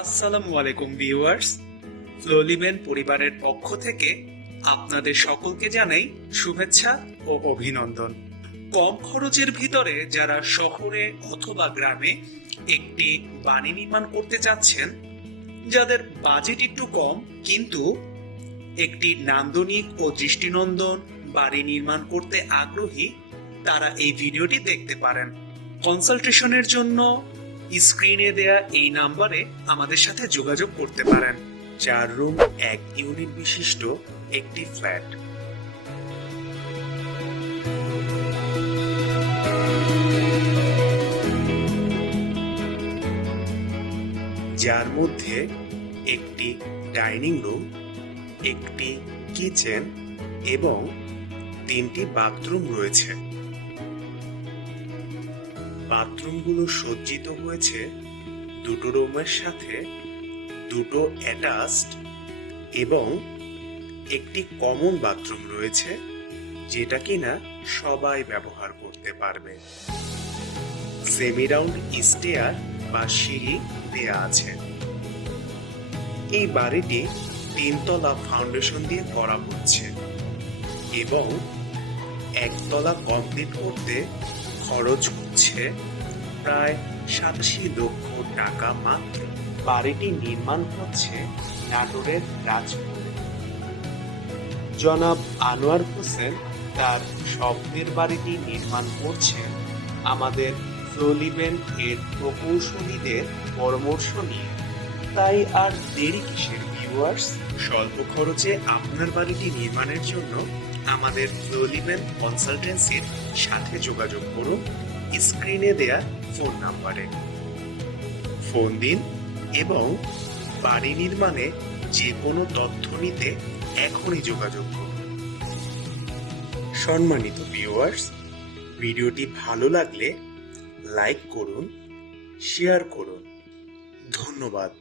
আসসালামু আলাইকুম ভিউয়ার্স, ফ্লোলিবেন পরিবারের পক্ষ থেকে আপনাদের সকলকে জানাই শুভেচ্ছা ও অভিনন্দন। কম খরচের ভিতরে যারা শহরে অথবা গ্রামে একটি বাড়ি নির্মাণ করতে চাচ্ছেন, যাদের বাজেট একটু কম কিন্তু একটি নান্দনিক ও দৃষ্টিনন্দন বাড়ি নির্মাণ করতে আগ্রহী, তারা এই ভিডিওটি দেখতে পারেন। কনসালটেশনের জন্য স্ক্রিনে দেয়া এই নাম্বারে আমাদের সাথে যোগাযোগ করতে পারেন। 4 রুম 1 ইউনিট বিশিষ্ট একটি ফ্ল্যাট। যার মধ্যে একটি ডাইনিং রুম, একটি কিচেন এবং 3টি বাথরুম রয়েছে। বাথরুমগুলো সজ্জিত হয়েছে দুটো রুমের সাথে, দুটো অ্যাটাচড এবং একটি কমন বাথরুম রয়েছে, যেটা কিনা সবাই ব্যবহার করতে পারবে। সেমি রাউন্ড স্টেয়ার বা সিঁড়ি দেয়া আছে। এই বাড়িটি 3 তলা ফাউন্ডেশন দিয়ে করা হচ্ছে এবং 1 তলা কমপ্লিট করতে খরচ হচ্ছে প্রায় 87 লক্ষ টাকা মাত্র। বাড়িটি নির্মাণ হচ্ছে নাটোরের রাজপুরে। জনাব আনোয়ার হোসেন তার স্বপ্নের বাড়িটি নির্মাণ করছেন আমাদের ফ্লোলিবেন এর প্রকৌশলীদের পরামর্শ নিয়ে। তাই আর দেরি কিসের ভিউয়ার্স? স্বল্প খরচে আপনার বাড়িটি নির্মাণের জন্য আমাদের ফ্লোলিবেন কনসালটেন্সির সাথে যোগাযোগ করুন স্ক্রিনে দেয়া ফোন নাম্বারে। ফোন দিন এবং বাড়ি নির্মাণে যে কোনো তথ্য নিতে এখনই যোগাযোগ করুন। সম্মানিত ভিউয়ার্স, ভিডিওটি ভালো লাগলে লাইক করুন, শেয়ার করুন। ধন্যবাদ।